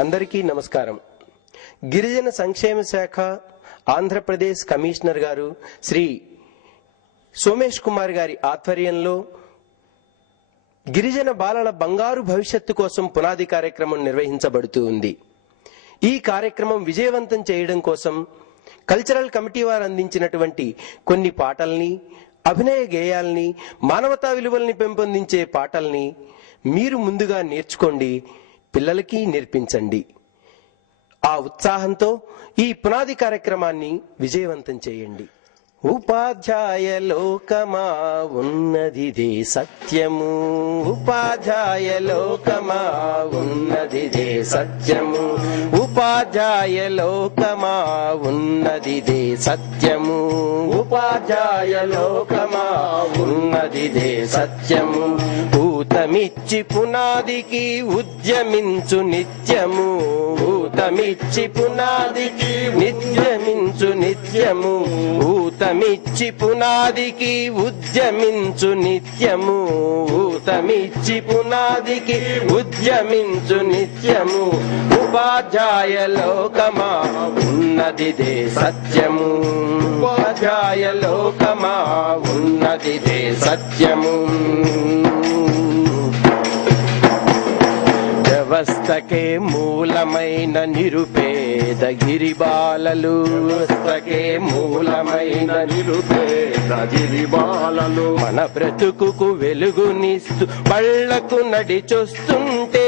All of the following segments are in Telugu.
అందరికీ నమస్కారం. గిరిజన సంక్షేమ శాఖ ఆంధ్రప్రదేశ్ కమిషనర్ గారు శ్రీ సోమేష్ కుమార్ గారి ఆధ్వర్యంలో గిరిజన బాలల బంగారు భవిష్యత్తు కోసం పునాది కార్యక్రమం నిర్వహించబడుతూ ఉంది. ఈ కార్యక్రమం విజయవంతం చేయడం కోసం కల్చరల్ కమిటీ వారు అందించినటువంటి కొన్ని పాటల్ని, అభినయ గేయాల్ని, మానవతా విలువల్ని పెంపొందించే పాటల్ని మీరు ముందుగా నేర్చుకోండి, పిల్లలకి నేర్పించండి. ఆ ఉత్సాహంతో ఈ పునాది కార్యక్రమాన్ని విజయవంతం చేయండి. ఉపాధ్యాయ లోకమా ఉన్నదిదే సత్యము, ఉపాధ్యాయ లోకమా ఉన్నదిదే సత్యము, ఉపాధ్యాయ లోకమా ఉన్నదిదే సత్యము, ఉపాధ్యాయ లోకమా ఉన్నదిదే సత్యము. ఊతమిచ్చి పునాదికి ఉద్యమించు నిత్యము, ఊతమిచ్చి పునాదికి నిత్యమించు నిత్యము, ఊతమిచ్చి పునాదికి ఉద్యమించు నిత్యము, ఊతమిచ్చి పునాదికి ఉద్యమించు నిత్యము. ఉపాధ్యాయ లోకమా ఉన్నదిదే సత్యము, ఉపాధ్యాయ లోకమా ఉన్నదిదే సత్యము. వ్యవస్థకే మూలమైన నిరుపేద గిరిబాలలు, వ్యవస్థకే మూలమైన నిరుపేద గిరిబాలలు మన బ్రతుకుకు వెలుగునిస్తూ బళ్లకు నడిచొస్తుంటే,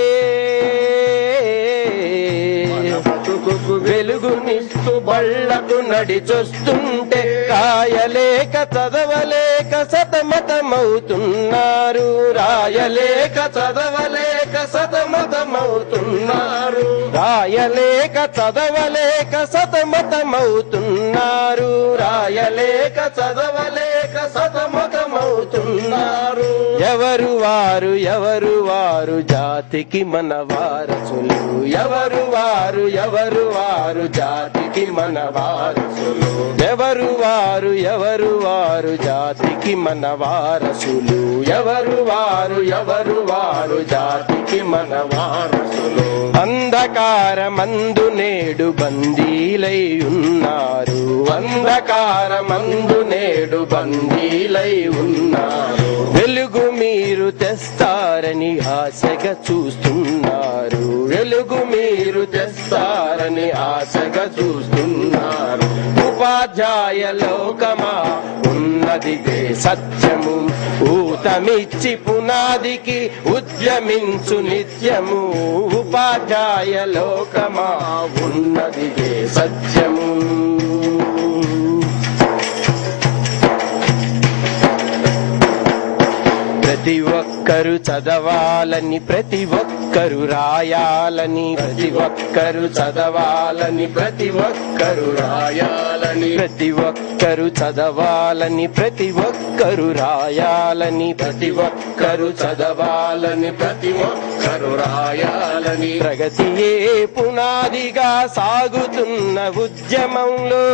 వెలుగునిస్తూ బళ్లకు నడిచొస్తుంటే రాయలేక చదవలేక సతమతమవుతున్నారు, రాయలేక చదవలేక సతమతమవుతున్నారు, రాయలేక చదవలేక సతమతమవుతున్నారు, రాయలేక చదవలేక సతమతమవుతున్నారు. ఎవరు వారు ఎవరు వారు జాతికి మన వారసులు, ఎవరు వారు ఎవరు వారు జాతికి మన వారసులు, ఎవరు వారు ఎవరు వారు జాతికి మన వారసులు, ఎవరు వారు ఎవరు వారు జాతికి మన వారసులు. అంధకారమందు నేడు బందీలై ఉన్నారు, అంధకారమందు నేడు బందీలై ఉన్నారు. వెలుగు మీరు తెస్తారని ఆశగా చూస్తున్నారు, వెలుగు మీరు తెస్తారని ఆశగా చూస్తున్నారు. ఉపాధ్యాయ లోకమా ఉన్నదిదే సత్యము, ఊతమిచ్చి పునాదికి ఉద్యమించు నిత్యము, ఉపాధ్యాయ లోకమా ఉన్నదిదే సత్యము. ప్రతి ఒక్కరు చదవాలని, ప్రతి ఒక్కరు రాయాలని, ప్రతి ఒక్కరు చదవాలని, ప్రతి ఒక్కరు రాయాలని, ప్రతి ఒక్కరు చదవాలని, ప్రతి ఒక్కరు రాయాలని, ప్రతి ఒక్కరు చదవాలని, ప్రతి ఒక్కరు రాయాలని. ప్రగతియే పునాదిగా సాగుతున్న ఉద్యమంలో,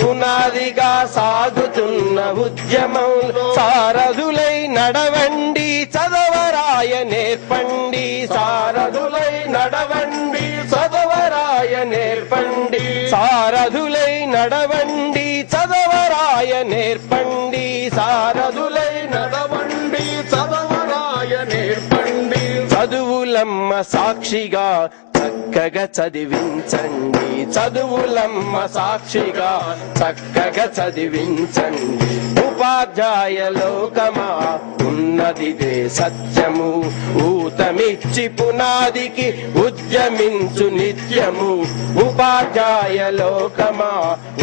పునాదిగా సాగుతున్న ఉద్యమంలో సారథులై నడవండి, చదవరాయ నేర్పండి, సారథులై నడవండి, చదవరాయ నేర్పండి, సారథులై నడవండి, చదవరాయ నేర్పండి, సారథులై నడవండి, చదవరాయ నేర్పండి. చదువులమ్మ సాక్షిగా చక్కగా చదివించండి, చదువులమ్మ సాక్షిగా చక్కగా చదివించండి. ఉపాధ్యాయ లోకమా ఉన్నదిదే సత్యము, ఊతమిచ్చి పునాదికి ఉద్యమించు నిత్యము, ఉపాధ్యాయ లోకమా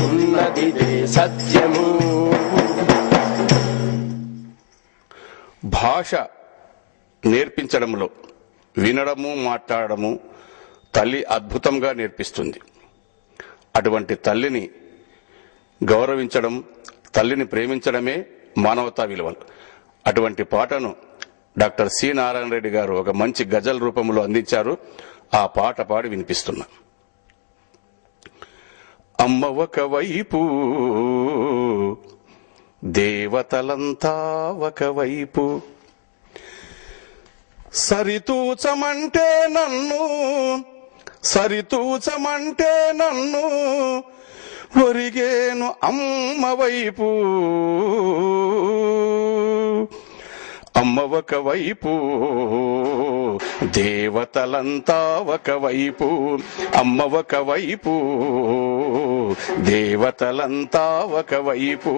ఉన్నదిదే సత్యము. భాష నేర్పించడంలో వినడము, మాట్లాడము తల్లి అద్భుతంగా నేర్పిస్తుంది. అటువంటి తల్లిని గౌరవించడం, తల్లిని ప్రేమించడమే మానవతా విలువలు. అటువంటి పాటను డాక్టర్ సి నారాయణ రెడ్డి గారు ఒక మంచి గజల్ రూపంలో అందించారు. ఆ పాట పాడి వినిపిస్తున్నా. అమ్మ ఒకవైపు, దేవతలంతా ఒకవైపు, సరితూచమంటే నన్ను సరితూచమంటే నన్ను ఒరిగేను అమ్మ వైపు అమ్మ ఒకవైపు దేవతలంతా ఒకవైపు అమ్మ ఒకవైపు దేవతలంతా ఒకవైపు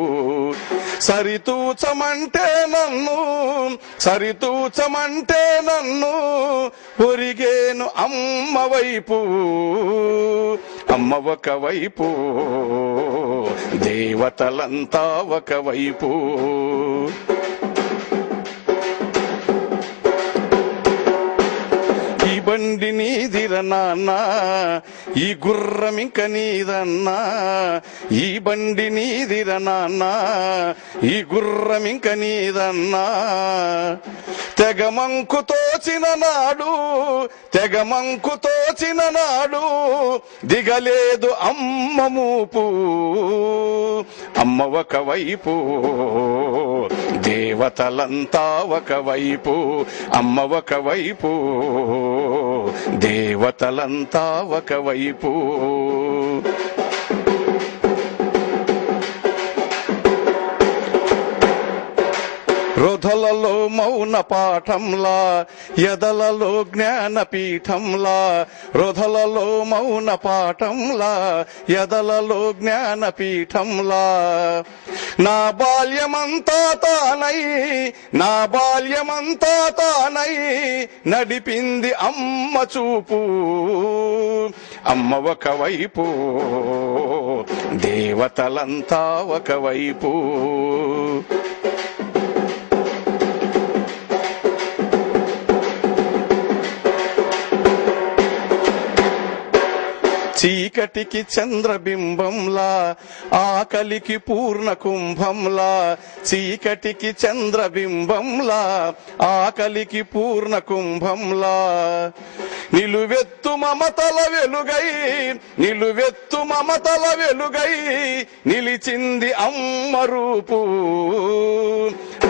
సరితూచమంటే నన్ను సరితూచమంటే నన్ను ఒరిగేను అమ్మ వైపు అమ్మ ఒకవైపు దేవతలంతా ఒకవైపు బండి నీదిర నాన్న ఈ గుర్రం ఇంక నీదన్నా ఈ బండి నీదిర నాన్న ఈ గుర్రం ఇంక నీదన్నా తెగమంకు తోచిన నాడు తెగమంకు తోచిన నాడు దిగలేదు అమ్మ మూపు అమ్మ ఒకవైపు దేవతలంతా ఒకవైపు అమ్మ ఒకవైపు దేవతలంతా ఒకవైపు రొధలలో మౌన పాఠంలా ఎదలలో జ్ఞానపీఠంలా రొధలలో మౌన పాఠంలా ఎదలలో జ్ఞానపీఠంలా నా బాల్యమంతా తానై నా బాల్యమంతా తానై నడిపింది అమ్మ చూపు అమ్మ ఒకవైపు దేవతలంతా ఒకవైపు చీకటికి చంద్రబింబంలా ఆకలికి పూర్ణ కుంభంలా చీకటికి చంద్రబింబంలా ఆకలికి పూర్ణ కుంభంలా నిలువెత్తు మమతల వెలుగై నిలువెత్తు మమతల వెలుగై నిలిచింది అమ్మ రూపు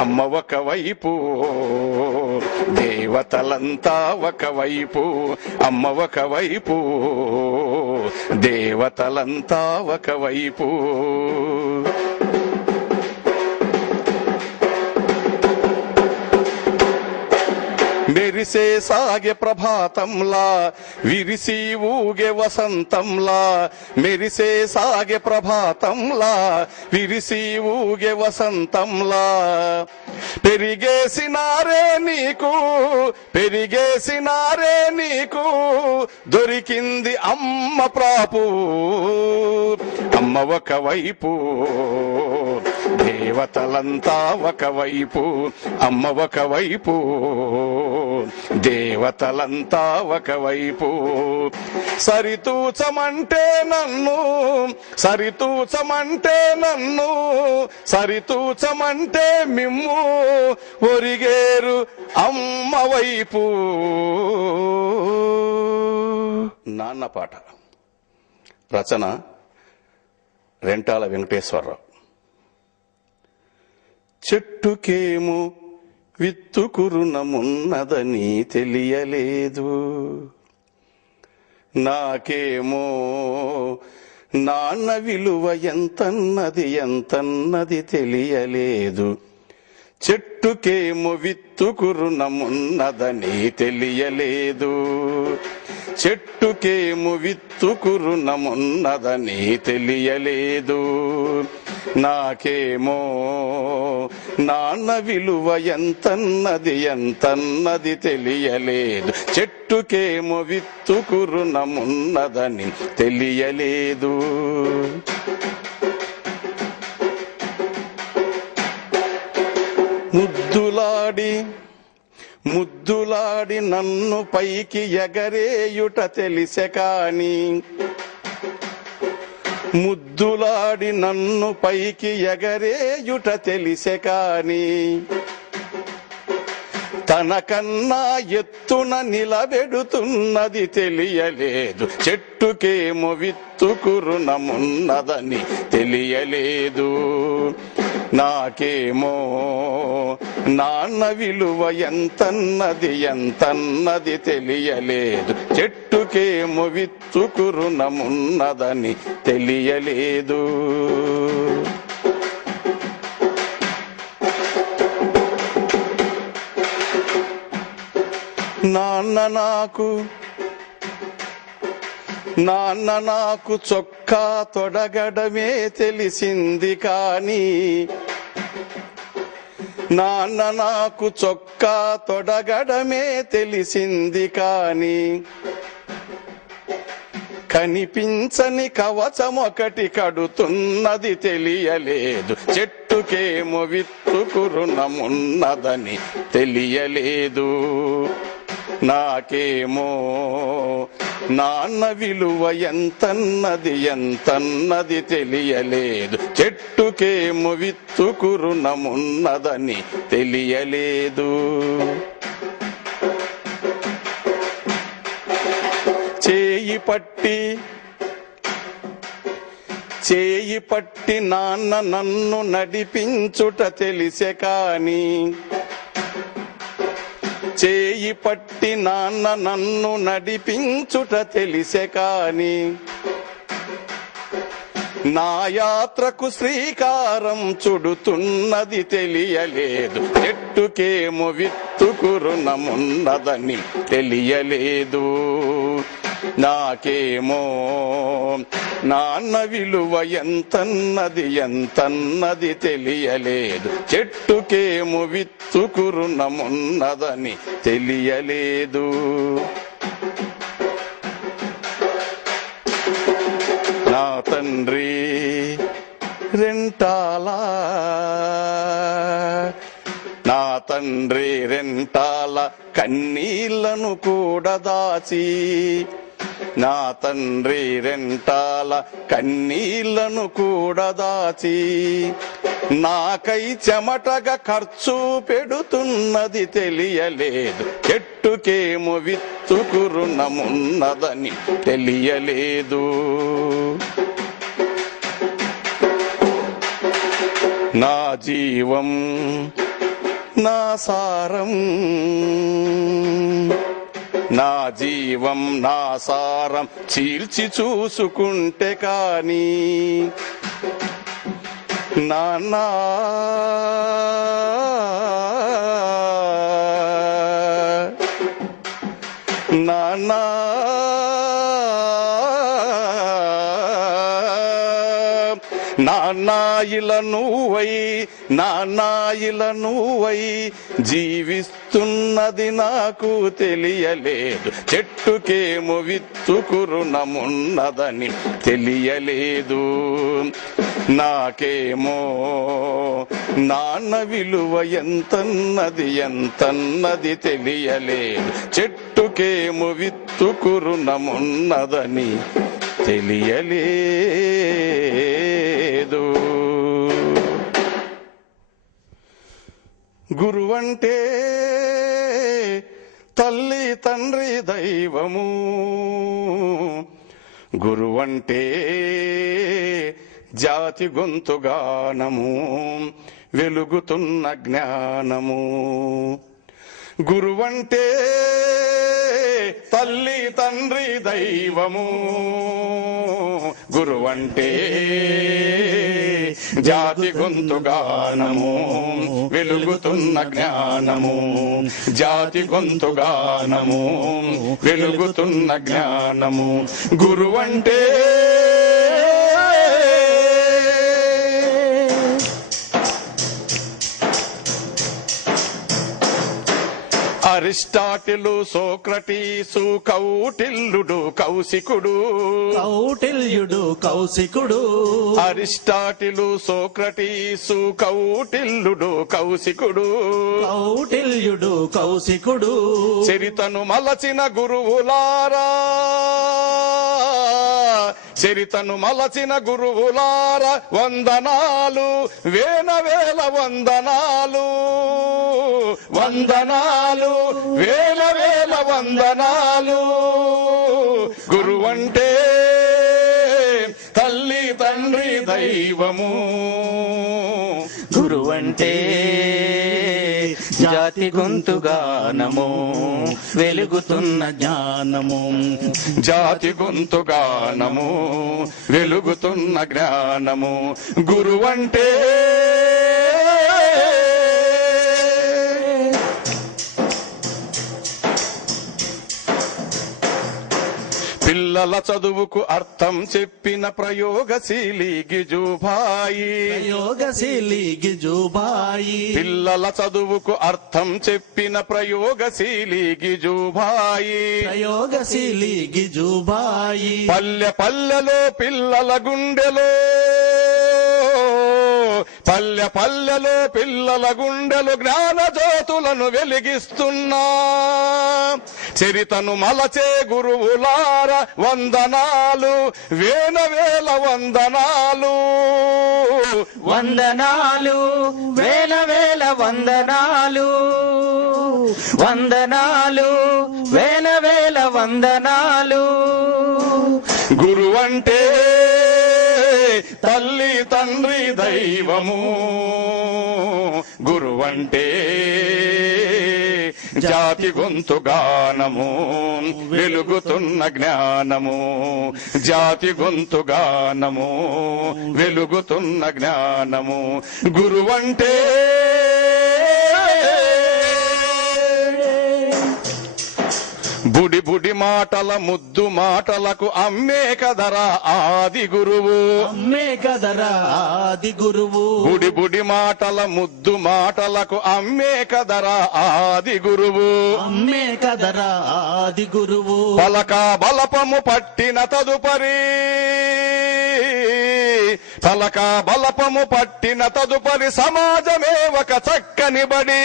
అమ్మ ఒకవైపు దేవతలంతా ఒకవైపు అమ్మ ఒకవైపు దేవతలంతా ఒకవైపు మెరిసే సాగే ప్రభాతంలా విరిసి ఊగే వసంతంలా మెరిసే సాగే ప్రభాతంలా విరిసి ఊగే వసంతంలా పెరిగేసినారే నీకు పెరిగేసినారే నీకు దొరికింది అమ్మ ప్రాపు అమ్మ ఒకవైపు దేవతలంతా ఒకవైపు అమ్మ ఒకవైపు దేవతలంతా ఒకవైపు సరితూచమంటే నన్ను సరితూచమంటే నన్ను సరితూచమంటే మిమ్ము ఒరిగేరు అమ్మ వైపు. నాన్న పాట రచన రెంటాల వెంకటేశ్వరరావు. చెట్టుకేమో విత్తుకురునమున్నదని తెలియలేదు, నాకేమో నాన్న విలువ ఎంతన్నది తెలియలేదు. చెట్టుకేమో విత్తుకురునమున్నదని తెలియలేదు, చెట్టుకేమో విత్తుకురునమున్నదని తెలియలేదు. నాకేమో నాన్న విలువ ఎంతన్నది తెలియలేదు. చెట్టుకేమో విత్తుకురునమున్నదని తెలియలేదు. ముద్దులాడి నన్ను పైకి ఎగరేయుట తెలిసె కాని, ముద్దులాడి నన్ను పైకి ఎగరేయుట తెలిసె కాని, తనకన్నా ఎత్తున నిలబెడుతున్నది తెలియలేదు, చెట్టుకేమో విత్తుకు రుణమున్నదని తెలియలేదు. నాకేమో నాన్న విలువ ఎంతన్నది తెలియలేదు, చెట్టుకేమో విత్తుకు రుణమున్నదని తెలియలేదు. నాన్న నాకు చొక్కా తొడగడమే తెలిసింది కానీ, నాన్న నాకు చొక్కా తొడగడమే తెలిసింది కానీ, కనిపించని కవచమొకటి కడుతున్నది తెలియలేదు, చెట్టుకేమో విత్తుకు రుణమున్నదని తెలియలేదు. నాకేమో నాన్న విలువ ఎంతన్నది తెలియలేదు, చెట్టుకేమో విత్తుకు రుణమున్నదని తెలియలేదు. చేయి పట్టి నాన్న నన్ను నడిపించుట తెలిసే కాని, చేయి పట్టి నాన్న నన్ను నడిపించుట తెలిసే కాని, నా యాత్రకు శ్రీకారం చుడుతున్నది తెలియలేదు, చెట్టుకేమో విత్తుకు రుణమున్నదని తెలియలేదు. నాకేమో నాన్న విలువ ఎంతన్నది తెలియలేదు, చెట్టుకేమో విత్తుకు రుణమున్నదని తెలియలేదు. నా తండ్రి రెంటాల కన్నీళ్లను కూడా దాచి, నా తండ్రి రెంటాల కన్నీళ్లను కూడా దాచి, నాకై చెమటగా ఖర్చు పెడుతున్నది తెలియలేదు, చెట్టుకేమో విత్తుకు రుణమున్నదని తెలియలేదు. నా జీవం నా సారం, నా జీవం నా సారం చీల్చి చూసుకుంటే కాని, నాన్నా నాన్నాయిల నువ్వై జీవిస్తున్నది నాకు తెలియలేదు, చెట్టుకేమో విత్తుకు రుణమున్నదని తెలియలేదు. నాకేమో నాన్న విలువ ఎంతన్నది తెలియలేదు, చెట్టుకేమో విత్తుకు రుణమున్నదని తెలియలేదు. గురువంటే తల్లి తండ్రి దైవము, గురువంటే జాతి గొంతుగానము, వెలుగుతున్న జ్ఞానము. గురువంటే తల్లి తండ్రి దైవము, గురువంటే జాతి గొంతుగానము, వెలుగుతున్న జ్ఞానము. జాతి గొంతుగానము, వెలుగుతున్న జ్ఞానము. గురువంటే అరిస్టాటిలు, సోక్రటీసు, కౌటిల్యుడు, కౌశికుడు. అరిస్టాటిలు, సోక్రటీసు, కౌటిల్యుడు, కౌశికుడు. చరితను మలచిన గురువులారా, చరితను మలచిన గురువులార వందనాలు, వేల వందనాలు, వందనాలు, వేల వందనాలు. గురువంటే తల్లి తండ్రి దైవము, గురువంటే జాతి గొంతుగానము, వెలుగుతున్న జ్ఞానము. జాతి గొంతుగానము, వెలుగుతున్న జ్ఞానము. గురువంటే పిల్లల చదువుకు అర్థం చెప్పిన ప్రయోగశీలి గిజుభాయి, ప్రయోగశీలి గిజుభాయి. పిల్లల చదువుకు అర్థం చెప్పిన ప్రయోగశీలి గిజుభాయి, ప్రయోగశీలి గిజుభాయి. పల్లె పల్లెలో పిల్లల గుండెలో, పల్లె పల్లెలో పిల్లల గుండెలు జ్ఞాన జ్యోతులను వెలిగిస్తున్నా చరితను మలచే గురువులార వందనాలు, వేల వందనాలు, వందనాలు, వేల వందనాలు, వందనాలు, వేల వందనాలు. గురువంటే తల్లి తండ్రి దైవము, గురువంటే జాతి గొంతుగానము, వెలుగుతున్న జ్ఞానము. జాతి గొంతుగానము, వెలుగుతున్న జ్ఞానము. గురువంటే బుడి బుడి మాటల ముద్దు మాటలకు అమ్మే కదరా ఆది గురువు, అమ్మే కదరా ఆది గురువు. బుడి బుడి మాటల ముద్దు మాటలకు అమ్మే కదరా ఆది గురువు, అమ్మే కదరా ఆది గురువు. పలక బలపము పట్టిన తదుపరి, పలక బలపము పట్టిన తదుపరి సమాజమే ఒక చక్కని బడి.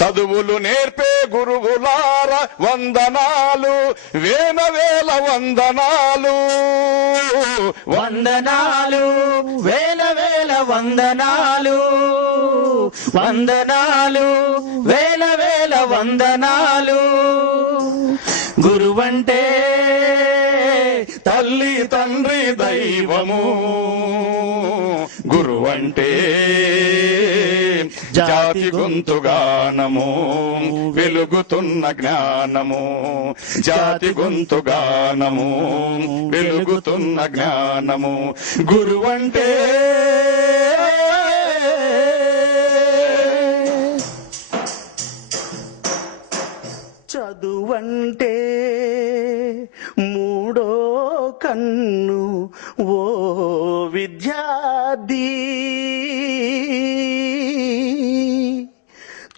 చదువులు నేర్పే గురువులార వందనాలు, వేల వందనాలు, వందనాలు, వేల వందనాలు, వందనాలు, వేల వందనాలు. గురువంటే తల్లి తండ్రి దైవము, గురువంటే జాతి గొంతుగానము, వెలుగుతున్న జ్ఞానము. జాతి గొంతుగానము, వెలుగుతున్న జ్ఞానము. గురువంటే చదువంటే మూడో కన్ను ఓ విద్యార్థి,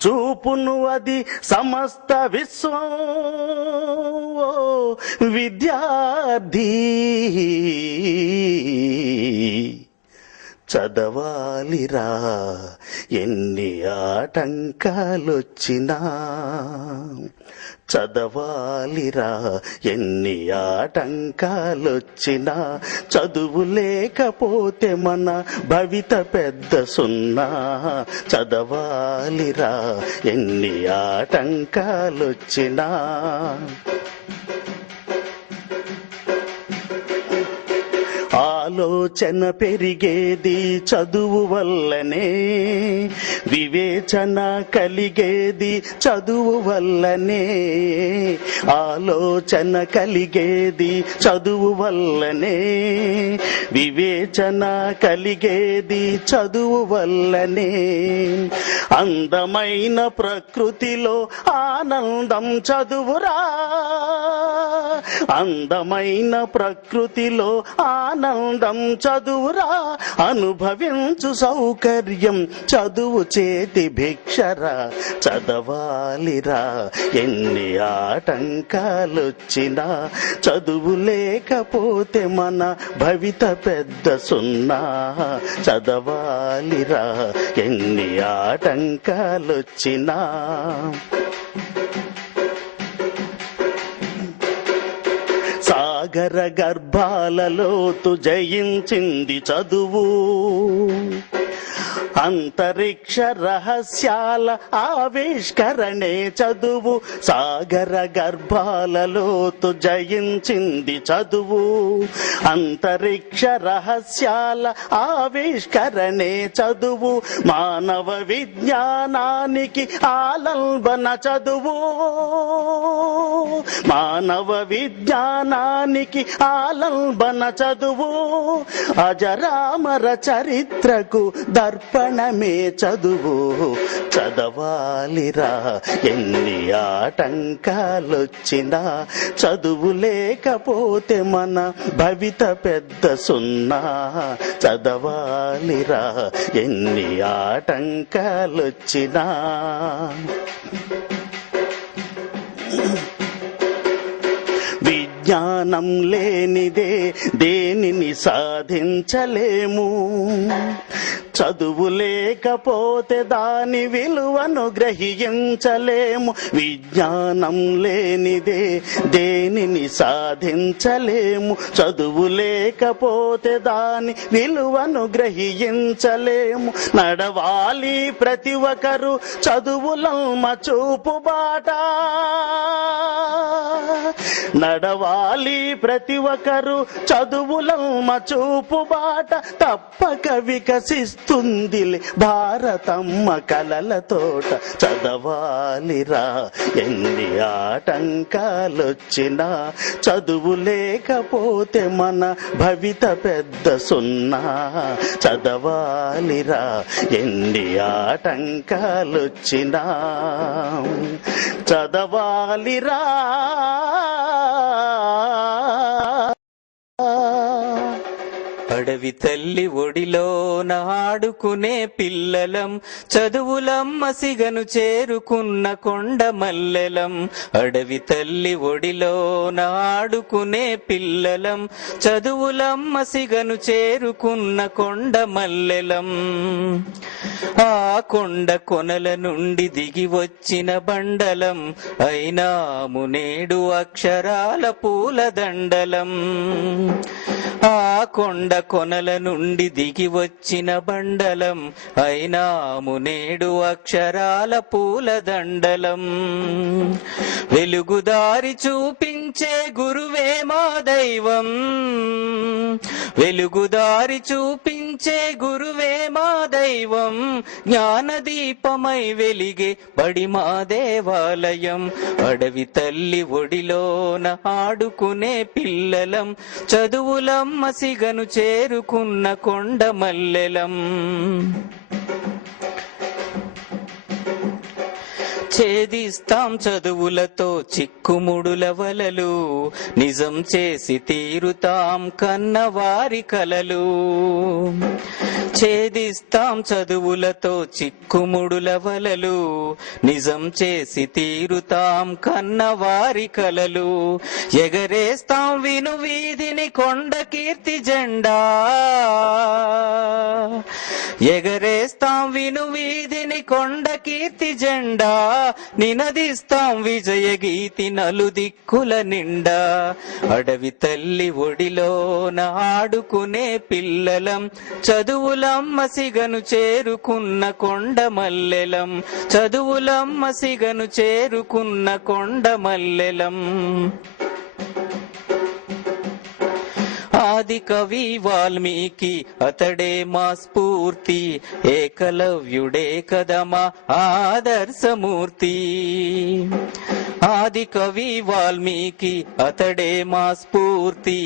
చూపును అది సమస్త విశ్వం ఓ విద్యార్థి. చదవాలిరా ఎన్ని ఆటంకాలొచ్చినా, చదవాలిరా ఎన్ని ఆటంకాలొచ్చినా. చదువు లేకపోతే మన భవిత పెద్ద సున్నా. చదవాలిరా ఎన్ని ఆటంకాలొచ్చినా. ఆలోచన పెరిగేది చదువు వల్లనే, వివేచన కలిగేది చదువు వల్లనే. ఆలోచన కలిగేది చదువు వల్లనే, వివేచన కలిగేది చదువు వల్లనే. అందమైన ప్రకృతిలో ఆనందం చదువురా, అందమైన ప్రకృతిలో ఆనందం చదువురా. అనుభవించు సౌకర్యం చదువు చేతి భిక్షరా. చదవాలిరా ఎన్ని ఆటంకాలొచ్చినా, చదువు లేకపోతే మన భవిత పెద్ద సున్నా. చదవాలిరా ఎన్ని ఆటంకాలొచ్చినా. సాగర గర్భాలలోతు జయించింది చదువు, అంతరిక్ష రహస్యాల ఆవిష్కరణే చదువు. సాగర గర్భాలలోతు జయించింది చదువు, అంతరిక్ష రహస్యాల ఆవిష్కరణే చదువు. మానవ విజ్ఞానానికి ఆలంబన చదువు, మానవ విజ్ఞానానికి ఆలంబన చదువు. అజరామర చరిత్రకు దర్పణమే చదువు. చదవాలిరా ఎన్ని ఆటంకాలొచ్చినా, చదువు లేకపోతే మన భవిత పెద్ద సున్నా. చదవాలిరా ఎన్ని ఆటంకాలొచ్చినా. విజ్ఞానం లేనిదే దేనిని సాధించలేము, చదువు లేకపోతే దాని విలువను గ్రహించలేము. విజ్ఞానం లేనిదే దేనిని సాధించలేము, చదువు లేకపోతే దాని విలువను గ్రహించలేము. నడవాలి ప్రతి ఒక్కరు చదువులమ్మ చూపు బాట, నడవాలి ప్రతి ఒక్కరు చదువులమ్మ చూపు బాట. తప్పక వికసిస్తుంది భారతమ్మ కలల తోట. చదవాలిరా ఎన్ని ఆటంకాలొచ్చినా, చదువు లేకపోతే మన భవిత పెద్ద సున్నా. చదవాలిరా ఎన్ని ఆటంకాలొచ్చినా, చదవాలిరా. అడవి తల్లి ఒడిలోన ఆడుకునే పిల్లలం, చదువులమ్మ సిగను చేరుకున్న కొండ మల్లెలం. అడవి తల్లి ఒడిలోన ఆడుకునే పిల్లలం, చదువులమ్మ సిగను చేరుకున్న కొండ మల్లెలం. ఆ కొండ కొనల నుండి దిగి వచ్చిన బండలం, అయినాము నేడు అక్షరాల పూలదండలం. ఆ కొండ కొనల నుండి దిగి వచ్చిన బండలం, అయినాము నేడు అక్షరాల పూలదండలం. వెలుగుదారి చూపించే గురువే మా దైవం, వెలుగుదారి చూపించే గురువే మా దైవం. జ్ఞానదీపమై వెలిగే బడి మా దేవాలయం. అడవి తల్లి ఒడిలోన ఆడుకునే పిల్లలం, చదువులమ్మ సిగను చేరుకున్న కొండ మల్లెలం. ఛేదిస్తాం చదువులతో చిక్కుముడుల వలలు, నిజం చేసి తీరుతాం కన్నవారి కలలు. ఛేదిస్తాం చదువులతో చిక్కుముడుల వలలు, నిజం చేసి తీరుతాం కన్నవారి కలలు. ఎగరేస్తాం విను వీధిని కొండ కీర్తి జెండా, ఎగరేస్తాం విను వీధిని కొండ కీర్తి జెండా. నినదిస్తాం విజయ గీతి నలుదిక్కుల నిండా. అడవి తల్లి ఒడిలోన ఆడుకునే పిల్లలం, చదువులమ్మ సిగను చేరుకున్న కొండ మల్లెలం. చదువులమ్మ సిగను చేరుకున్న కొండ మల్లెలం. ఆది కవి వాల్మీకి అతడే మా స్ఫూర్తి, ఏకలవ్యుడే కదమా ఆదర్శమూర్తి. ఆది కవి వాల్మీకి అతడే మా స్ఫూర్తి,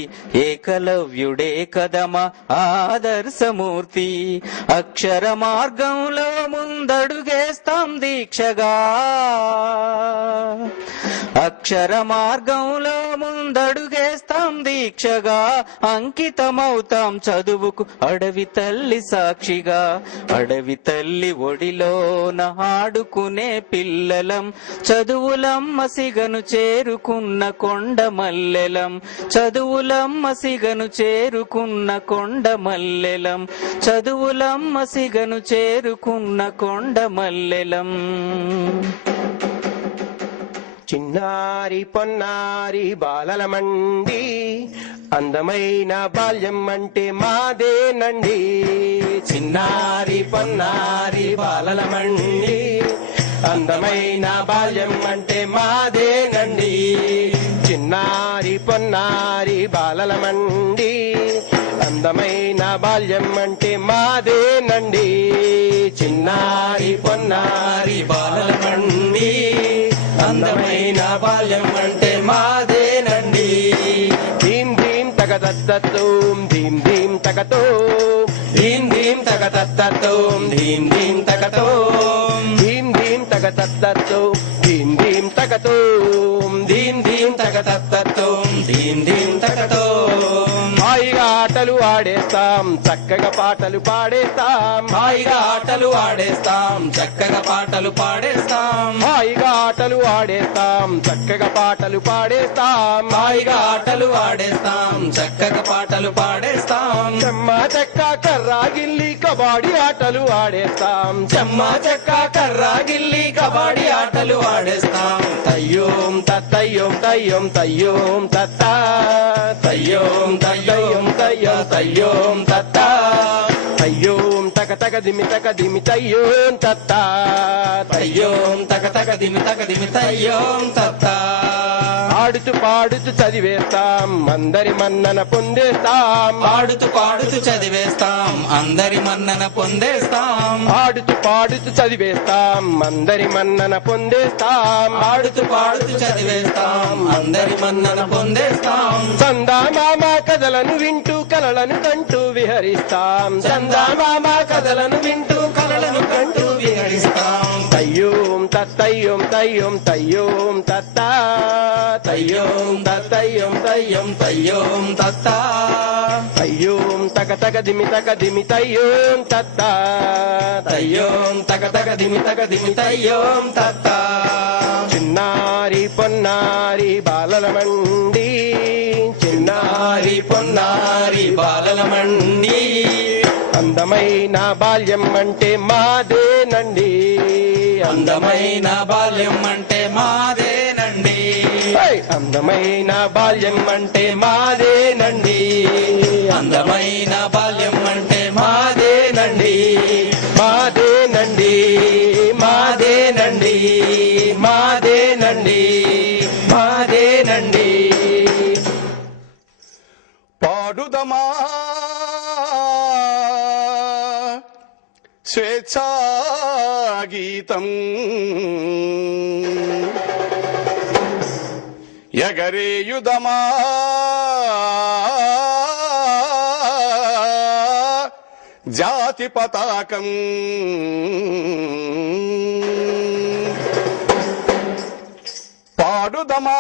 ఏకలవ్యుడే కదమా ఆదర్శమూర్తి. అక్షర మార్గంలో ముందడుగేస్తాం దీక్షగా, అక్షర మార్గంలో ముందడుగేస్తాం దీక్షగా. అంకితమవుతాం చదువుకు అడవి తల్లి సాక్షిగా. అడవి తల్లి ఒడిలోన ఆడుకునే పిల్లలం, చదువులమ్మ సిగను చేరుకున్న కొండ మల్లెలం. చదువులమ్మ సిగను చేరుకున్న కొండ మల్లెలం. చదువులమ్మ సిగను చేరుకున్న కొండ మల్లెలం. చిన్నారి పొన్నారి బాలలమండి, అందమైన బాల్యం అంటే మాదేనండి. చిన్నారి పొన్నారి బాలలమండి, అందమైన బాల్యం అంటే మాదేనండి. చిన్నారి పొన్నారి బాలలమండి, అందమైన బాల్యం అంటే మాదేనండి. చిన్నారి పొన్నారి బాలలమండి, అందమైన బాల్యం అంటే మాదేనండి. ధీం ధీం తగదత్తోం ధీం ధీం తగతో, ధీం ధీం తగదత్తోం ధీం ధీం తగతో, ధీం ధీం తగదత్తోం ధీం ధీం తగతో, ధీం ధీం తగదత్తోం ధీం ధీం తగతో. హాయిగా ఆటలు ఆడేస్తాం, చక్కగా పాటలు పాడేస్తాం. హాయిగా ఆటలు ఆడేస్తాం, చక్కగా పాటలు పాడేస్తాం. హాయిగా ఆటలు ఆడేస్తాం, చక్కగా పాటలు పాడేస్తాం. హాయిగా ఆటలు ఆడేస్తాం, చక్కగా పాటలు పాడేస్తాం. చెమ్మ చెక్క కర్రా గిల్లి కబాడీ ఆటలు ఆడేస్తాం. చెమ్మ చెక్క కర్రా గిల్లి కబాడీ ఆటలు ఆడేస్తాం. తయ్యోం తయ్యోం తయ్యోం తయ్యోం తత్త, తయ్యోం తయ్యోం తయ్యోం తయ్యోం తత్త, తయ్యోం తగ తగ దిమి తగ దిమి తయ్యోం తత్త, తయ్యోం తగ తగ దిమి తగ దిమి తయ్యోం తత్త. ఆడుతూ పాడుతూ చదివేస్తాం, అందరి మన్నన పొందేస్తాం. ఆడుతూ పాడుతూ చదివేస్తాం, అందరి మన్నన పొందేస్తాం. ఆడుతూ పాడుతూ చదివేస్తాం, అందరి మన్నన పొందేస్తాం. ఆడుతూ పాడుతూ చదివేస్తాం, అందరి మన్నన పొందేస్తాం. చందామామ కథలను వింటూ కలలను కంటూ విహరిస్తాం. చందామామ కథలను వింటూ కలలను కంటూ విహరిస్తాం. తయ్యోం తయ్యోం తయ్యోం తయ్యోం తత్త, తయ్యోం తయ్యోం తయ్యోం తయ్యోం తత్త, తయ్యోం తగ తగ దిమి తగ దిమి తయ్యోం తత్త, తయ్యోం తగ తగ దిమి తగ దిమి తయ్యోం తత్త. చిన్నారి పొన్నారి బాలలమండి, చిన్నారి పొన్నారి బాలలమండి, అందమైన బాల్యం అంటే మాదేనండి. అందమైన బాల్యం అంటే మాదేనండి. అందమైన బాల్యం అంటే మాదేనండి. అందమైన బాల్యం అంటే మాదేనండి. మాదేనండి మాదేనండి మాదేనండి మాదేనండి. పాడుదమా స్వేచ్ఛా గీతం, ఎగరేయుదమా జాతి పతాకం. పాడుదమా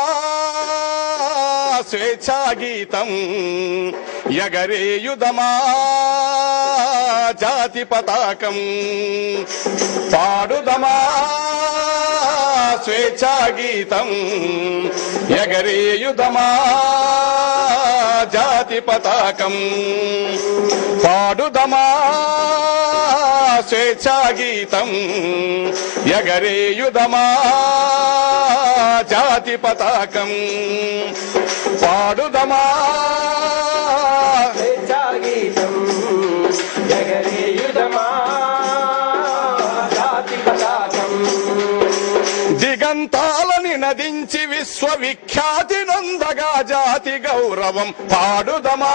స్వేచ్ఛా గీతం, ఎగరేయుదమా జాతి పతాకం. పాడుదమా స్వేచ్ఛా గీతం, ఎగరేయుదమా జాతి పతాకం. పాడుదమా స్వేచ్ఛా గీతం, ఎగరేయుదమా జాతి పతాకం. పాడుదమా స్వేచ్ఛా గీతం, ఎగరేయుదమా జాతి పతాకం. దిగంతాలని నదించి విశ్వవిఖ్యాతి నొందగా జాతి గౌరవం. పాడుదమా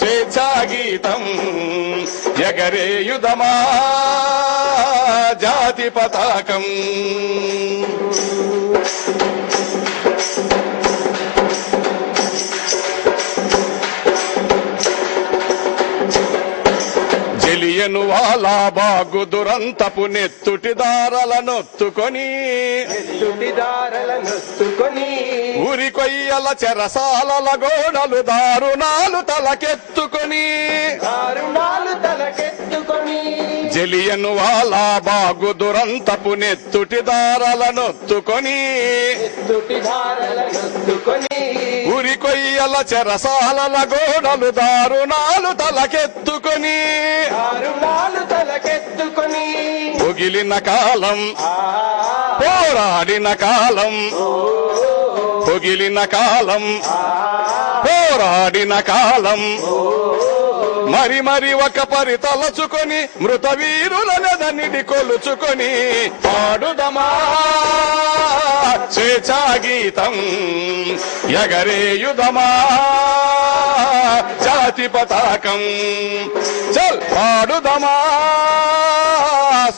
స్వేచ్ఛా గీతం, ఎగరేయుదమా జాతి పతాకం. జలియను వాలా బాగు దురంతపు నెత్తుటి దారలనొత్తుకొని, ఉరి కొయ్యల చెరసాలల గోడలు దారుణాలు తలకెత్తుకొని, జలియను వాలా బాగు దురంతపు నెత్తుటి దారలనొత్తుకొని, ఉరి కొయ్యల చెరసాలల గోడలు దారుణాలు తలకెత్తుకొని, దారుణాలు తలకెత్తుకొని తలెత్తుకొని పొగిలిన కాలం పోరాడిన కాలం పొగిలిన కాలం పోరాడిన కాలం మరి మరి ఒక పరి తలచుకొని మృత వీరుల నెదనిడి కొలుచుకొని పాడుదమా స్వేచ్ఛా గీతం ఎగరేయుదమా జాతి పతాకం చల్ పాడుదమా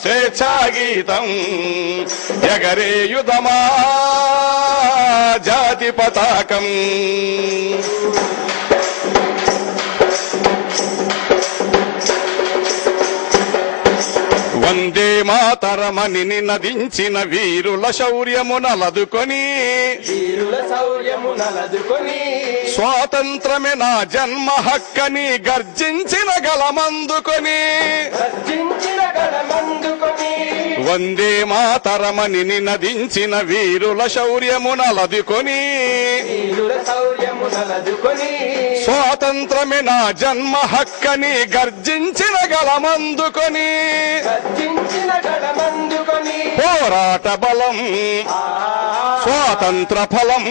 స్వేచ్ఛా గీతం ఎగరేయుదమా జాతి పతాకం వందే మాతరమని నినదించిన వీరుల శౌర్యము నలదుకొని స్వాతంత్రమే నా జన్మ హక్కని గర్జించిన గలమందుకొని వందే మాతరమని నినదించిన వీరుల శౌర్యము నలదుకొని స్వాతంత్రమే నా జన్మ హక్కని గర్జించిన గలమందుకొని పోరాట బలం స్వాతంత్ర ఫలం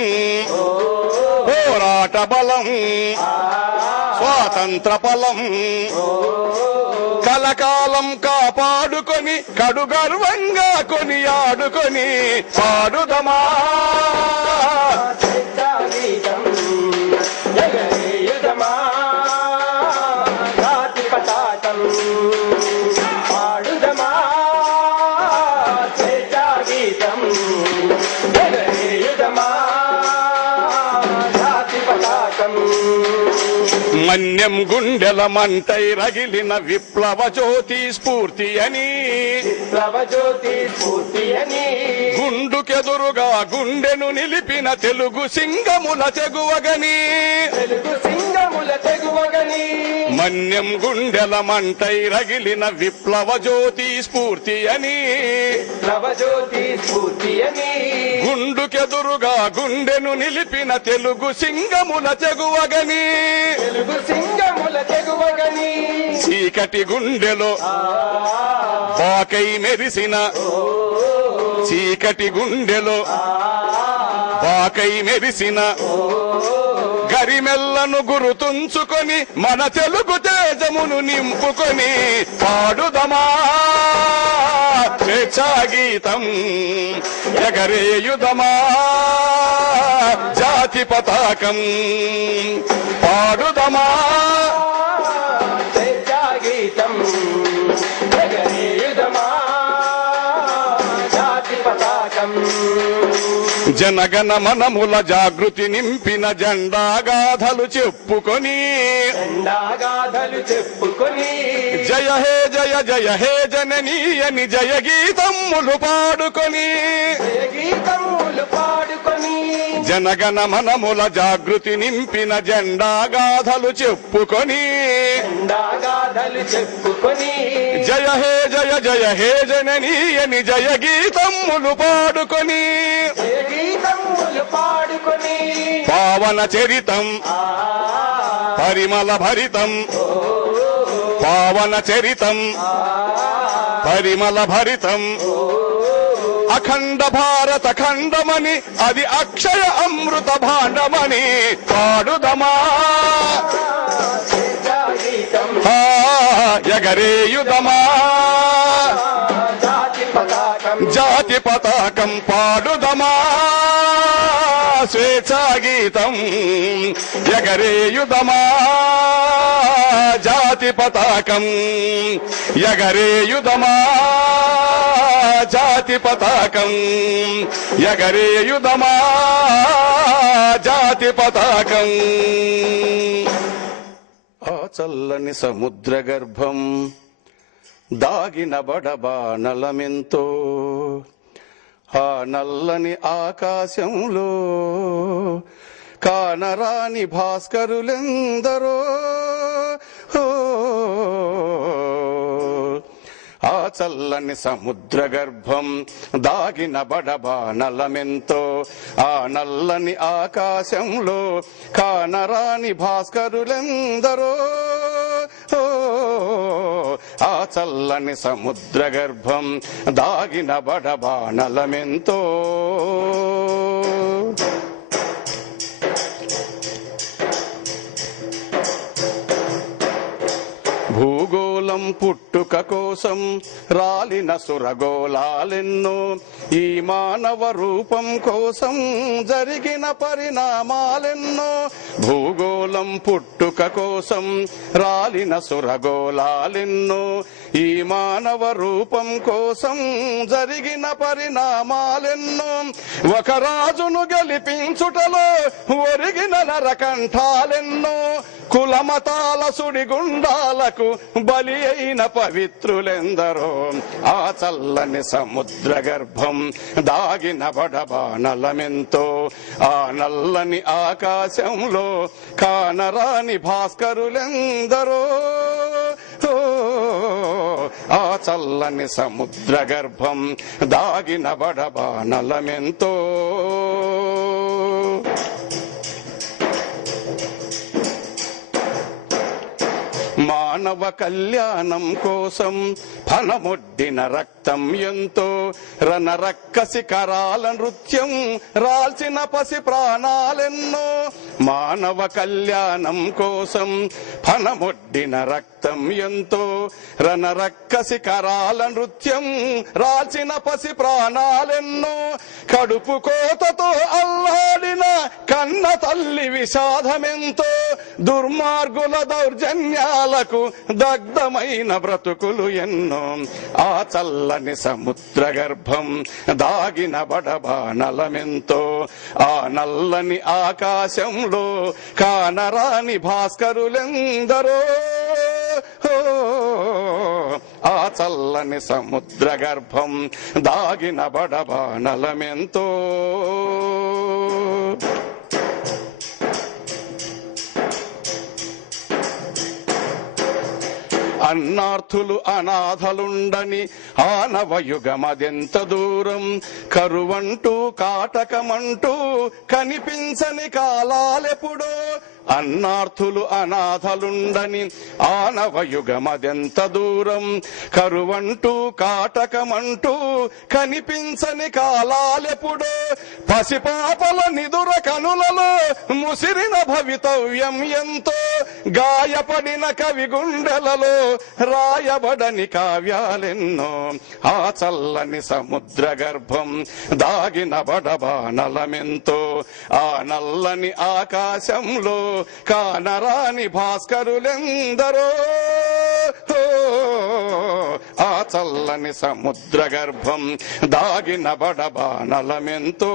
పోరాట బలం స్వాతంత్ర ఫలం కలకాలం కాపాడుకొని కడు గర్వంగా కొనియాడుకొని పాడుదమా జాతి పతాకం పాడుదమా స్వేచ్ఛా గీతం ఎగరేయుదమా జాతి పతాకం మన్యం గుండెల మంటై రగిలిన విప్లవ జ్యోతి స్ఫూర్తి అని జ్యోతి స్ఫూర్తి అని గుండుకెదురుగా గుండెను నిలిపిన తెలుగు సింగముల తెగువగని తెలుగు సింగముల తెగువగని మన్యం గుండెల మంటై రగిలిన విప్లవ జ్యోతి స్ఫూర్తి అని జ్యోతి స్ఫూర్తి అని గుండుకెదురుగా గుండెను నిలిపిన తెలుగు సింగముల తెగువగని తెలుగు సింగముల తెగువగని చీకటి గుండెలో బాకై మెరిసిన చీకటి గుండెలో బాకై మెరిసిన గరిమెల్లను గురుతుంచుకొని మన తెలుగు తేజమును నింపుకొని పాడుదమా స్వేచ్ఛా గీతం ఎగరేయుదమా జాతి పతాకం పాడుదమా స్వేచ్ఛా గీతం ఎగరేయుదమా జాతి పతాకం జనగణ మనముల జాగృతి నింపిన జెండాగాథలు చెప్పుకొని ఎండాగాథలు చెప్పుకొని జయ హే జయ జయ హే జననీయని జయ గీతమ్ములు పాడుకొని గీతములు పాడుకొని జనగణ మనముల జాగృతి నింపిన జెండాగాథలు చెప్పుకొని ఎండాగాథలు చెప్పుకొని జయ హే జయ జయ హే జననీయని జయ గీతమ్ములు పాడుకొని గీతములు పాడుకొని పావన చరితం పరిమళ భరితం పావన చరితం పరిమళ భరితం అఖండ భారత ఖండమని అది అక్షయ అమృత భాండమని పాడుదమా గీతం ఎగరేయుదమా జాతి పతాకం జాతి పతాకం పాడుదమా స్వేచ్ఛా గీతం ఎగరేయుదమా జాతి పతాకం ఎగరేయుదమా జాతి పతాకం ఎగరేయుదమా జాతి పతాకం ఆ చల్లని సముద్ర గర్భం దాగిన బడబానలమెంతో ఆ నల్లని ఆకాశంలో కానరాని భాస్కరులెందరో ఆ చల్లని సముద్ర గర్భం దాగిన బడబానలమెంతో ఆ నల్లని ఆకాశంలో కానరాని భాస్కరులెందరో ఆ చల్లని సముద్ర గర్భం దాగిన బడబానలమెంతో. భూగోళం పుట్టుక కోసం రాలిన సురగోళాలెన్నో, ఈ మానవ రూపం కోసం జరిగిన పరిణామాలెన్నో. భూగోళం పుట్టుక కోసం రాలిన సురగోళాలెన్నో, ఈ మానవ రూపం కోసం జరిగిన పరిణామాలెన్నో. ఒక రాజును గెలిపించుటలో ఒరిగిన నరకంఠాలెన్నో, కులమతాల సుడిగుండాలకు బలి అయిన పవిత్రులెందరో. ఆ చల్లని సముద్ర గర్భం దాగిన బడబానలమెంతో, ఆ నల్లని ఆకాశంలో కానరాని భాస్కరులెందరో. ఆ చల్లని సముద్ర గర్భం దాగిన బడబానలమెంతో. మానవ కళ్యాణం కోసం ఫలమొడ్డిన రక్తం ఎంతో, రణరక్కసి కరాల నృత్యం రాల్చిన పసి ప్రాణాలెన్నో. మానవ కళ్యాణం కోసం ఫలమొడ్డిన రక్తం ఎంతో, రణరక్కసి కరాల నృత్యం రాల్చిన పసి ప్రాణాలెన్నో. కడుపు కోతతో అల్లాడిన కన్న తల్లి విషాదమెంతో, దుర్మార్గుల దౌర్జన్యాలకు దగ్ధమైన బ్రతుకులు ఎన్నో. ఆ చల్లని సముద్ర గర్భం దాగిన బడబానలమెంతో, ఆ నల్లని ఆకాశంలో కానరాని భాస్కరులెందరో. ఆ చల్లని సముద్ర గర్భం దాగిన బడబానలమెంతో. అన్నార్థులు అనాథలుండని ఆనవయుగమదెంత దూరం, కరువంటూ కాటకమంటూ కనిపించని కాలాలెప్పుడో. అన్నార్థులు అనాథలుండని ఆనవయుగమదెంత దూరం, కరువంటూ కాటకమంటూ కనిపించని కాలాలెప్పుడో. పసిపాపల నిదుర కనులలో ముసిరిన భవితవ్యం ఎంతో, గాయపడిన కవి గుండెలలో రాయబడని కావ్యాలెన్నో. ఆ చల్లని సముద్ర గర్భం దాగిన బడబానలమెంతో, ఆ నల్లని ఆకాశంలో కానరాని భాస్కరులెందరో. ఆ చల్లని సముద్ర గర్భం దాగిన బడబానలమెంతో.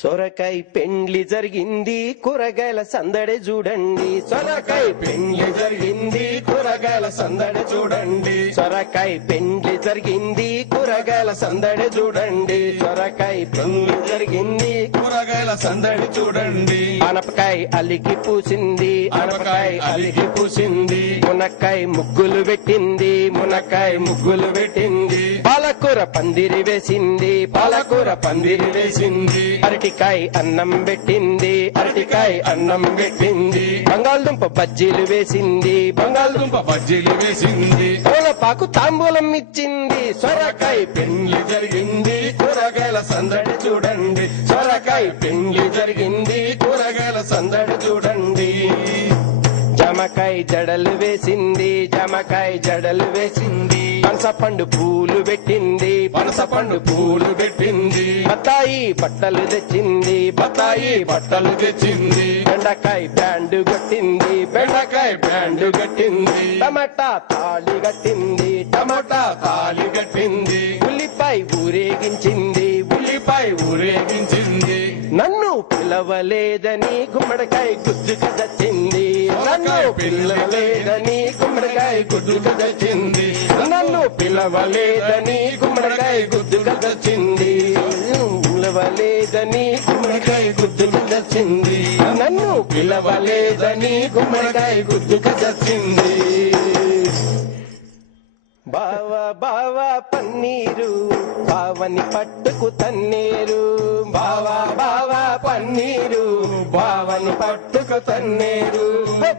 సొరకాయ పెండ్లి జరిగింది, కూరగాయల సందడి చూడండి. సొరకాయ పెండ్లి జరిగింది, కూరగాయల సందడి చూడండి. సొరకాయ పెండ్లి జరిగింది, కూరగాయల సందడి చూడండి. సొరకాయ పెండ్లి జరిగింది, కూరగాయల సందడి చూడండి. ఆనపకాయ అలికి పూసింది, ఆనపకాయ అలికి పూసింది. మునక్కాయ ముగ్గులు పెట్టింది, మునక్కాయ ముగ్గులు పెట్టింది. పాలకూర పందిరి వేసింది, పాలకూర పందిరి వేసింది. అరటికాయ అన్నం పెట్టింది, అరటికాయ అన్నం పెట్టింది. బంగాళదుంప బజ్జీలు వేసింది, బంగాళదుంప బజ్జీలు వేసింది. పూలపాకు తాంబూలం ఇచ్చింది. సొరకాయ పెండ్లి జరిగింది, కూరగాయల సందడి చూడండి. సొరకాయ పెండ్లి జరిగింది, కూరగాయల సందడి చూడండి. జామకాయ జడలు వేసింది, జామకాయ జడలు వేసింది. పనసపండు పూలు పెట్టింది, పనసపండు పూలు పెట్టింది. బత్తాయి బట్టలు తెచ్చింది, బత్తాయి బట్టలు తెచ్చింది. బెండకాయ బ్యాండు కట్టింది, బెండకాయ బ్యాండు కట్టింది. టమాటా తాళి కట్టింది, టమాటా తాళి కట్టింది. ఉల్లిపాయ ఊరేగించింది, ఉల్లిపాయ ఊరేగించింది. నన్ను పిలవలేదని గుమ్మడికాయ గుజ్జుకు తెచ్చింది, నన్ను పిలవలేదని గుమ్మడికాయ గుజ్జుకు తెచ్చింది. నన్ను పిలవలేదని గుమ్మడికాయ గుజ్జుకు తెచ్చింది, పిలవలేదని గుమ్మడికాయ గుజ్జుకు చచ్చింది, నన్ను పిలవలేదని గుమ్మడికాయ గుద్దుక చచ్చింది. బావా బావా పన్నీరు బావని పట్టుకు తన్నేరు, బావా బావా పన్నీరు బావని పట్టుకు తన్నేరు,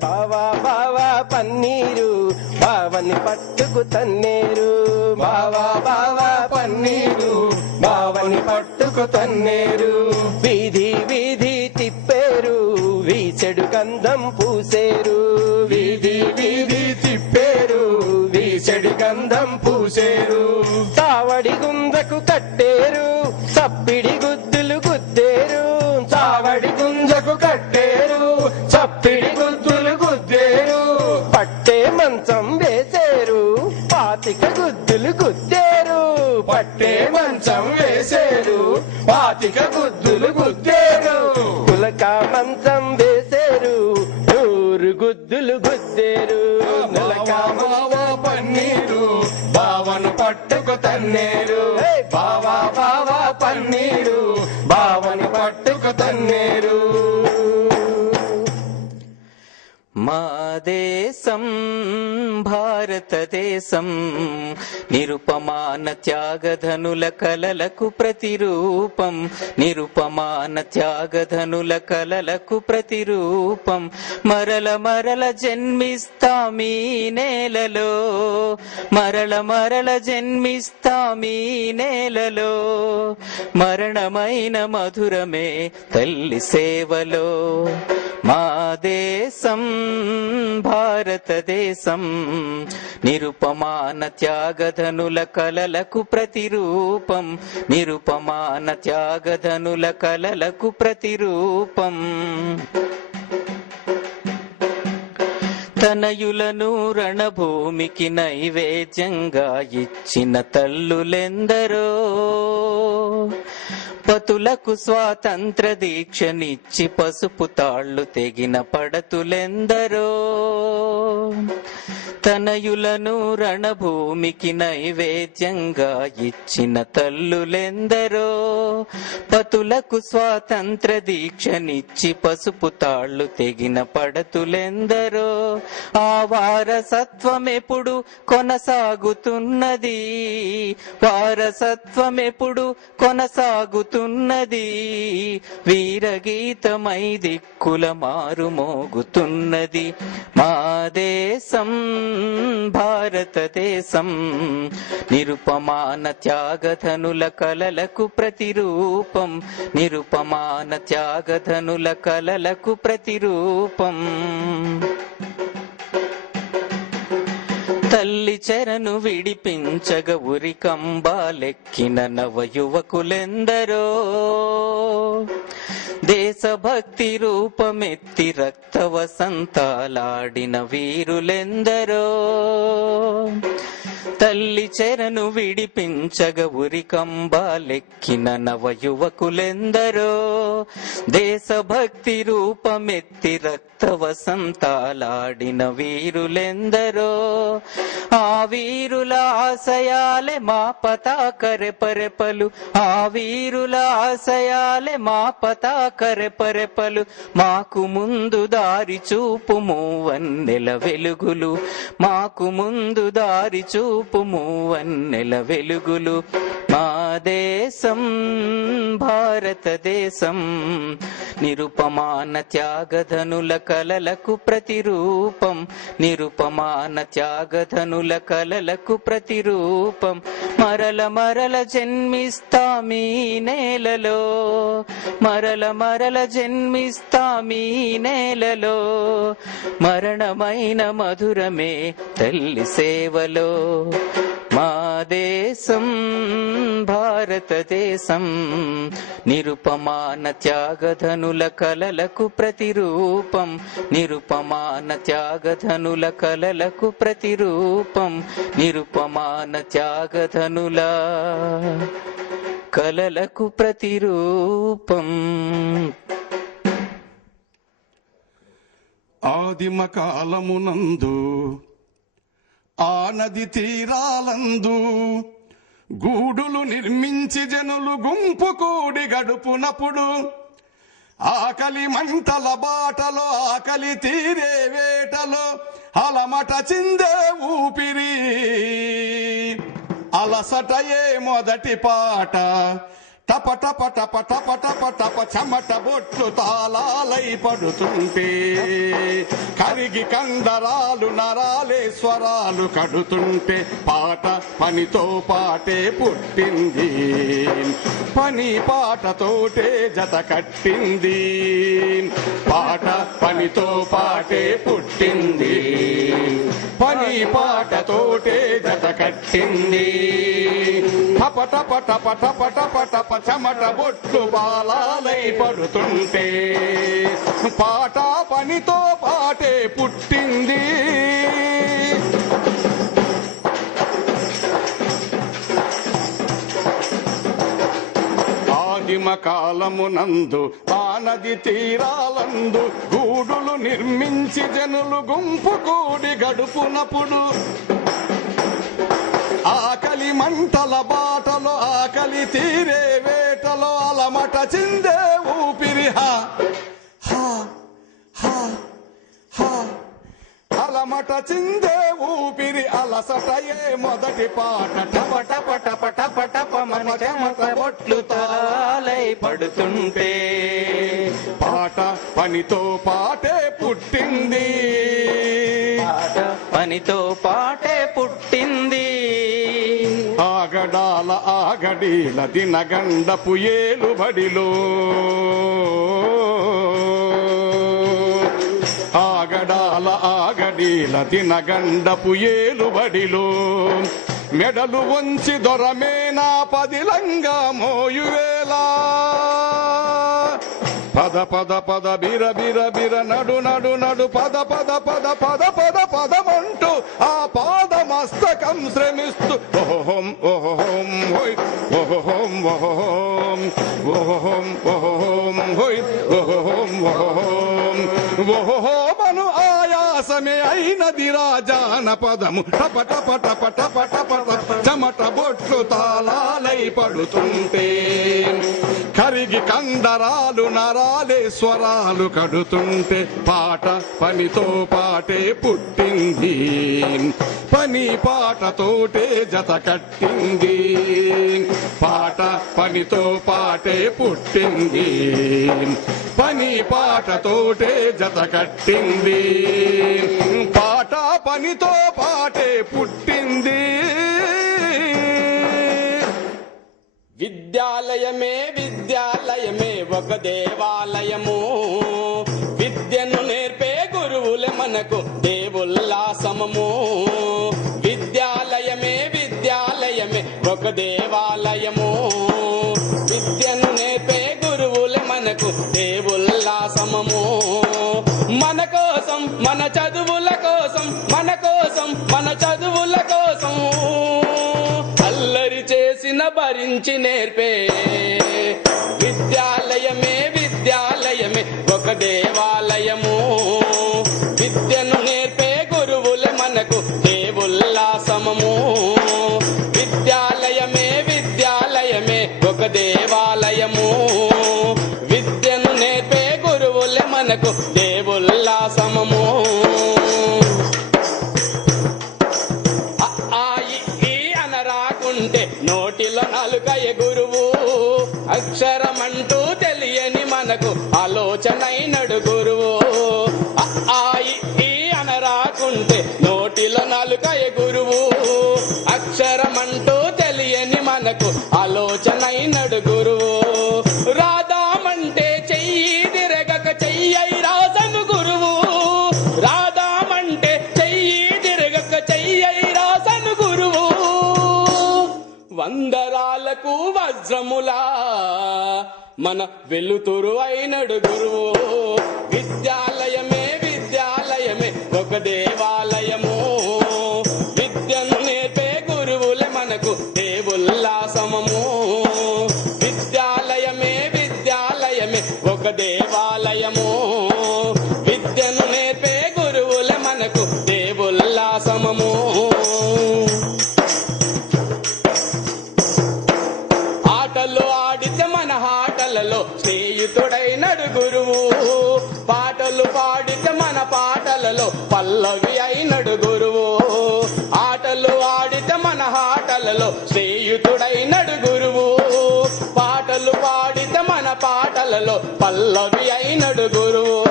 బావా బావా పన్నీరు బావని పట్టుకు తన్నేరు, బావా బావా పన్నీరు బావని పట్టుకు తన్నేరు. వీధి వీధి తిప్పేరు వీచెడు గంధం పూసేరు, వీధి వీధి తిప్పేరు వీచెడు గంధం పూసేరు. చావడి గుంజకు కట్టేరు చప్పిడి గుద్దులు గుద్దేరు, చావడి గుంజకు కట్టేరు చప్పిడి గుద్దులు గుద్దేరు. పట్టే మంచం వేసేరు పాతిక గుద్దులు గుద్దేరు, పట్టే మంచం వేసేరు పాతిక గుద్దులు గుద్దేరు. పులక మంచం వేసేరు 100 గుద్దులు గుద్దేరు, నులక బావా పన్నీరు బావను పట్టుకు తన్నేరు, బావా బావా పన్నీరు బావను పట్టుకు తన్నేరు. మా దేశం భారతదేశం నిరుపమాన త్యాగధనుల కలలకు ప్రతిరూపం, నిరుపమాన త్యాగధనుల కలలకు ప్రతిరూపం. మరల మరల జన్మిస్తామీ నేలలో, మరల మరల జన్మిస్తామీ నేలలో, మరణమైన మధురమే తల్లి సేవలో. మా దేశం భారతదేశం నిరుపమాన త్యాగధనుల కలలకు ప్రతిరూపం, నిరుపమాన త్యాగధనుల కలలకు ప్రతిరూపం. తనయులను రణభూమికి నైవేద్యంగా ఇచ్చిన తల్లులెందరో, పతులకు స్వాతంత్ర దీక్షనిచ్చి పసుపు తాళ్లు తెగిన పడతులెందరో. తనయులను రణభూమికి నైవేద్యంగా ఇచ్చిన తల్లులెందరో, పతులకు స్వాతంత్ర దీక్షనిచ్చి పసుపు తాళ్లు తెగిన పడతులెందరో. ఆ వారసత్వమెప్పుడు కొనసాగుతున్నది, వారసత్వమెప్పుడు కొనసాగుతున్నది, వీరగీతమై దిక్కుల మారుమోగుతున్నది. మా దేశం భారతదేశం నిరుపమాన త్యాగధనుల కలలకు ప్రతిరూపం, నిరుపమాన త్యాగధనుల కలలకు ప్రతిరూపం. తల్లి చెరను విడిపించగ ఉరికంబాలెక్కిన నవయువకులెందరో, దేశభక్తి రూపమెత్తి రక్త వసంతాలాడిన వీరులెందరో. తల్లి చెరను విడిపించగ ఉరికంబాలెక్కిన నవయువకులెందరో, దేశభక్తి రూపమెత్తి రక్త వసంతాలాడిన వీరులెందరో. ఆ వీరుల ఆశయాలే మా పతాక రెపరెపలు, ఆ వీరుల ఆశయాలే మా పతాక రెపరెపలు. మాకు ముందు దారి చూపు మూవన్నెల వెలుగులు, మాకు ముందు దారి చూపు మూవన్నెల వెలుగులు. మా దేశం భారతదేశం నిరుపమాన త్యాగధనుల కలలకు ప్రతిరూపం, నిరుపమాన త్యాగధనుల కలలకు ప్రతిరూపం. మరల మరల జన్మిస్తామీ నేలలో, మరల మరల జన్మిస్తామీ నేలలో, మరణమైన మధురమే తల్లి సేవలో. మా దేశం భారతదేశం నిరుపమాన త్యాగధనుల కలలకు ప్రతిరూపం, నిరుపమాన త్యాగధనుల కలలకు ప్రతిరూపం, నిరుపమాన త్యాగధనుల కలలకు ప్రతిరూపం. ఆదిమ కాలమునందు ఆ నది తీరాలందు గూడులు నిర్మించి జనులు గుంపు కూడి గడుపునప్పుడు ఆకలి మంటల బాటలో ఆకలి తీరే వేటలో అలమట చిందే ఊపిరి అలసటయే మొదటి పాట టప టప టప టప టప టప చెమట బొట్లు తాళాలై పడుతుంటే కరిగి కండరాలు నరాలే స్వరాలు కడుతుంటే పాట పనితో పాటే పుట్టింది పని పాటతోటే జత కట్టింది పాట పనితో పాటే పుట్టింది పని పాటతోటే జత కట్టింది టప టప టప టప టప టప చెమట బొట్లు బాలాలై పడుతుంటే పాట పనితో పాటే పుట్టింది ఆదిమ కాలమునందు ఆ నది తీరాలందు గూడులు నిర్మించి జనులు గుంపు కూడి గడుపునప్పుడు ఆకలి మంటల బాటలో ఆకలి తీరే వేటలో అలమట చిందే ఊపిరి హా హా హా హా అలమట చిందే ఊపిరి అలసటయే మొదటి పాట టప టప టప టప టప మన చెమట బొట్లు తాళాలై పడుతుంటే పాట పనితో పాటే పుట్టింది పాట పనితో పాటే పుట్టింది ఆగడాల ఆగడీల దినగండపు ఏలుబడిలో ఆగడాల ఆగడీల దినగండపు ఏలుబడిలో మెడలు వంచి దొరమేనా పదిలంగా మోయువేలా పద పద పద బిర బిర బిర నడు నడు నడు పద పద పద పద పద పదమంటూ ఆ పాదమస్తకం శ్రమిస్తూ ఓహోం ఓహోం హోయ్ ఓహోం ఓహోం ఓహోం ఓహోం హోయ్ ఓహోం ఓహోం ఓహోమను ఆయాసమే అయినది రాజాన పదము టప టప టప టప టప టప చెమట బొట్లు తాళాలై పడుతుంటే కరిగి కండరాలు నరాలే స్వరాలు కడుతుంటే పాట పనితో పాటే పుట్టింది పని పాటతోటే జత కట్టింది పాట పనితో పాటే పుట్టింది పని పాటతోటే జత కట్టింది పాట పనితో పాటే పుట్టింది విద్యాలయమే విద్యాలయమే ఒక దేవాలయము విద్యను నేర్పే గురువులే మనకు దేవుల్లా సమము విద్యాలయమే విద్యాలయమే ఒక దేవాలయము విద్యను నేర్పే గురువులే మనకు దేవుల్లా సమము మన కోసం మన చదువుల కోసం మన కోసం మన చదువుల కోసం అల్లరి చేసిన భరించి నేర్పే విద్యాలయమే విద్యాలయమే ఒక దేవాలయము విద్యను నేర్పే గురువులే మనకు దేవుల్లా సమము విద్యాలయమే విద్యాలయమే ఒక దేవాలయము విద్యను నేర్పే గురువులే మనకు దేవుల్లా సమము నోటిలో నాలుకయ గురువు అక్షరమంటూ తెలియని మనకు ఆలోచనైనడు గురువు ఈ అనరాకుంటే నోటిలో నాలుకయ గురువు అక్షరమంటూ తెలియని మనకు ఆలోచనైనడు గురువు రాదామంటే చెయ్యి తిరగక చెయ్యి రాసను గురువు రాదామంటే చెయ్యి తిరగక చెయ్యి రాసను గురువు వందరాలకు వజ్రములా మన వెలుతురు అయినడు గురువు విద్యాలయమే విద్యాలయమే ఒక దేవాలయము విద్యను నేర్పే గురువులే మనకు దేవుల్లా సమము విద్యాలయమే విద్యాలయమే ఒక దేవాలయము విద్యను నేర్పే గురువులే మనకు దేవుల్లా సమము ఆటలు ఆడితే మన ఆటలలో స్నేహితుడైనడు గురువు పాడితే మన పాటలలో పల్లవి అయినడు గురువు. ఆటలు ఆడితే మన ఆటలలో శ్రేయుతుడైనడు గురువు. పాటలు పాడితే మన పాటలలో పల్లవి అయినడు గురువు.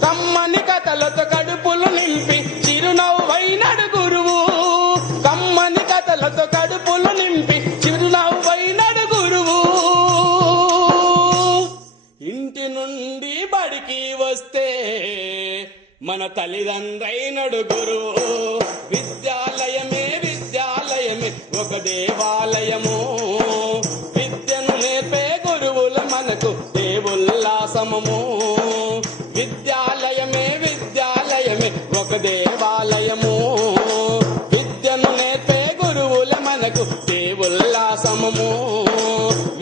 కమ్మని కథలతో కడుపులు నింపి చిరునవ్వైనడు గురువు. కమ్మని కథలతో కడుపులు నింపి చిరునవ్వైనడు గురువు. ఇంటి నుండి బడికి వస్తే మన తల్లిదండ్రైనడు గురువు. విద్యాలయమే విద్యాలయమే ఒక దేవాలయము. విద్యను నేర్పే గురువుల మనకు దేవుల్లా సమము. విద్యాలయమే విద్యాలయమే ఒక దేవాలయము. విద్యను నేర్పే గురువుల మనకు దేవుల్లా సమము.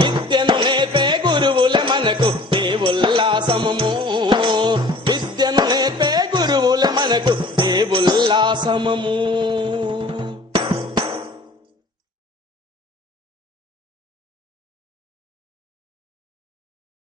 విద్యను నేర్పే గురువుల మనకు దేవుల్లా సమము. విద్యను నేర్పే గురువుల మనకు దేవుల్లా సమము.